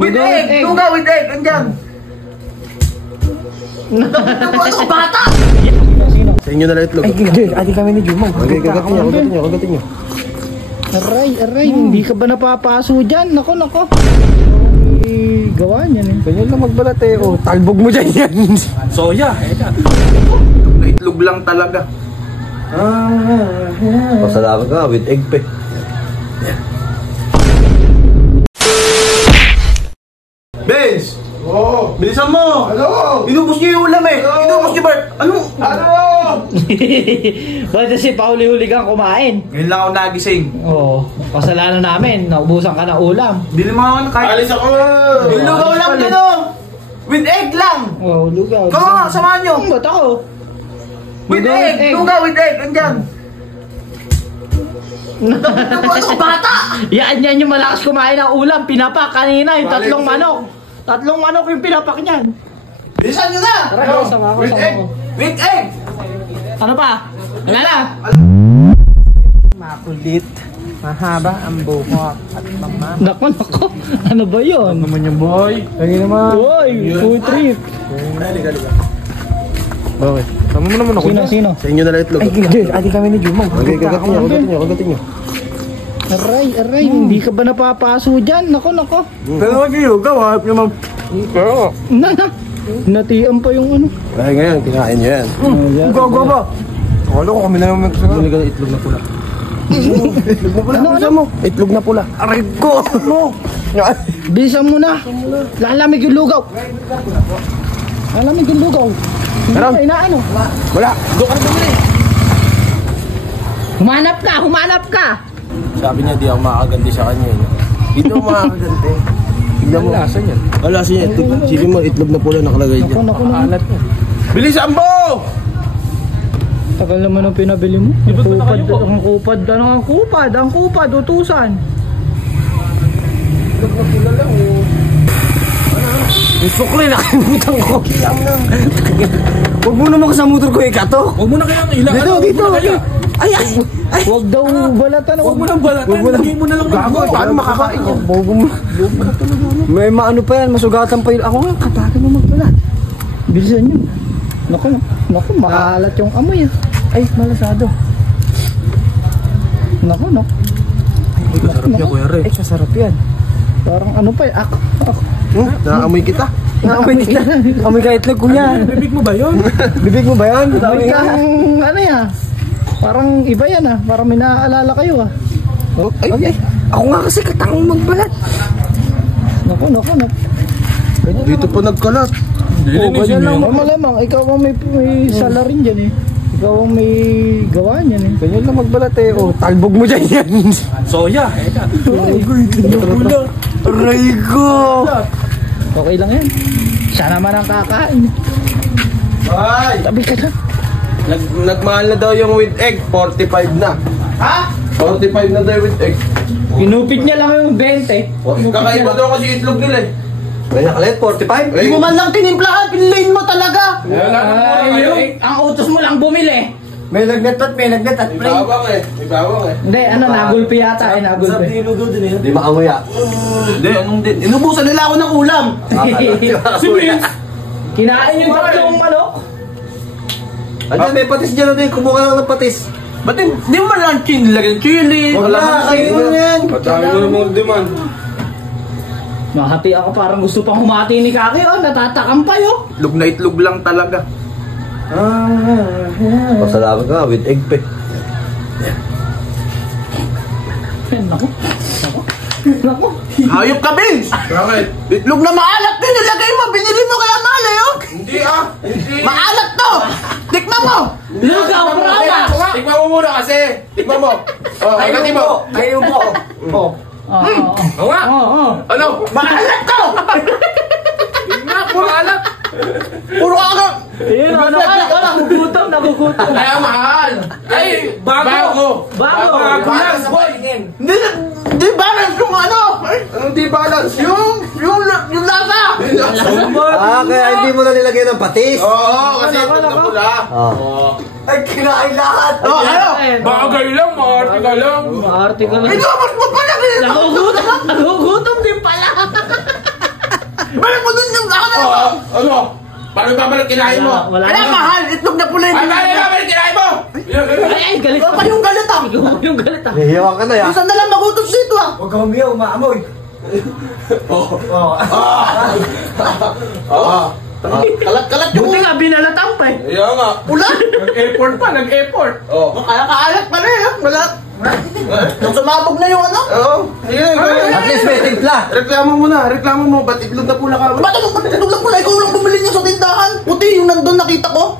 With egg! Lugaw with egg! Andyan! Ano bata? Sa inyo na lang itlog. Ay, adi kami ni Jumong. Okay, kagatin nyo. Aray, hindi ka ba napapaso dyan? Nako. Gawa niyan eh. Ganyan lang magbalat eh. Oh, talbog mo dyan yan. Soya! Itlog lang talaga. Pasalamat ka with egg pe. Benz! Oo. Bilisan mo! Ano? Inubos niyo yung ulam eh! Inubos niyo Bert! Ano? Ba't si pauli-huli kang kumain? Ngayon lang ako nagising. Oo, kasalanan namin. Naubusan ka ng ulam. Bili mo ako ng kahit... Alis ako! Yung lugaw lang din oh! With egg lang! Oo, lugaw. Ikaw nga, samahan nyo! Ba't ako? With egg! Lugaw with egg! Andyan! Ano bata? Yan yung malakas kumain ng ulam. Pinapak kanina yung tatlong manok. Tatlong manok yung pinapak niyan. Bilisan nyo na! Tara, sama ko. With egg! Ano pa? Wala na. Makulit, mahaba ang buhok at mama. Nako. Ano ba yun? Ano naman yung boy? Lagi naman. Boy, food trip. Bakit? Tama mo naman ako. Sino? Sa inyo na lang itlog. Ay, adi kami ni Jumong. Okay, kagatin nyo. Aray, hindi ka ba napapaso dyan? Nako. Pero wag yung lugaw ha. Pero Natian pa yung ano. ay ngayon, kinain nyo yan. Gawa ba? Akala ko kami na naman magsasabi. Bili ka ng itlog na pula. Ano? Itlog na pula. Aray ko! Bilisan mo na. Lalamig yung lugaw. Hindi Meron? ka inaano. Wala. Doon ka na bumili! Humanap ka. Sabi niya di ako makakaganti sa kanya. Hindi ako makakaganti. Tignan mo. Lasa niya. Lasa niya. Sige mo, itlog na pula nakalagay dyan. Nako. Bilisan mo! Tagal naman ang pinabili mo. Ang kupad, utusan. Yung sukli, nakalimutan ko. Huwag mo naman sa motor ko ikato. Huwag mo na kayang ilang. Dito. Ay. Huwag daw balatan. Huwag mo nang balatan. Lagay mo na lang. Paano makakain yan? Bogo mo. May maano pa yan, masugatan pa yun. Ako nga, kapag mo magbalat. Bilisan nyo. Nako, makalat yung amoy ah. Ay, malasado. Nako. Sarap niya, Kuya Re. Ay, sasarap yan. Parang ano pa eh. Ako. Naamoy kita. Amoy ka itlog, kuya. Bibig mo ba yun? Bibig mo ba yan? Amoy kang ano yan. Parang iba yan ah. Parang may naaalala kayo ah. Ay. Ako nga kasi katangong magbalat. Nako. Dito pa nagkalat. Ganyan lang. Malamang, ikaw ang may sala rin dyan eh. Ikaw ang may gawa niyan eh. Ganyan lang magbalat eh. Oh, talbog mo dyan yan. Soya! Aray ko! Okay lang yan. Siya naman ang kakain. Ay! Tabi ka lang. Nagmahal na daw yung with egg. 45 na. Ha? 45 na daw with egg. Pinupit niya lang yung 20. Kakaiba daw kasi itlog nila eh. Ganyan kalit, 45? Hindi mo man lang tinimplahan. Pinlain mo talaga. Ang utos mo lang bumili. May lagnat at May bawang eh. Hindi, nagulpi yata eh, nagulpi. Di makamuya. Hindi, anong din? Inubusan nila ako ng ulam. Si Vince, kinain yung tatlong manok. Andiyan, may patis dyan din. Kumuha ka lang ng patis. Ba't hindi mo man lang lagyan chili? Wala, kayo mo yan. Patay mo naman demand. Mahati ako, parang gusto pang humati ni Kaki. Oh, natatakam pa yun. Itlog na itlog lang talaga. Pasalamat ka with egg pe. Nako. Hayop ka, Vince! Bakit? Itlog na maalat din. Nilagay mo. Binili mo kaya mahal eh, oh. Hindi ah. Hindi. Maalat to! Tikman mo! Lugaw, brava! Tikman mo muna kasi. Tikman mo. Oh, agatin mo. Kayo mo. Oh. Oo nga. Ano? Maalat to! Hindi nga, maalat. Puro ka! Ayun, nagugutom. Kaya mahal. Ay, bago. Bago. Balance, boy. Di balance yung ano! Anong di balance? Yung lasa! Kaya hindi mo na nilagay ng patis. Oo, kasi itlog na pula. Ay, kinain lahat. Oh, ano? Bagay lang, maarte ka lang. Maarte ka lang. Inubos mo pala! Nagugutom din pala. Ano? Paano babalik kinain mo? Wala Kaya na. mahal, itlog na pula Ay, paano babalik kinain mo? Ay, galit. Wala pa yung galit ah. Yung galit ah. Nahiyawan ka na ya. Minsan na lang magutos dito ah. Huwag ka umiyaw, umaamoy. Kalat-kalat yung Buti nga, binalatan pa eh. Iya nga. pula. Nag-effort pa, nag-effort. Oo. Kaya kaalat pa rin ah. Wala. Nung sumabog na yung ano. Oo. Sige, At least may timpla. reklamo mo na, reklamo mo. Ba't itlog na pula ka? Ba't itlog na pula? Ikaw lang bumili niya sa tindahan. Puti yung nandun nakita ko.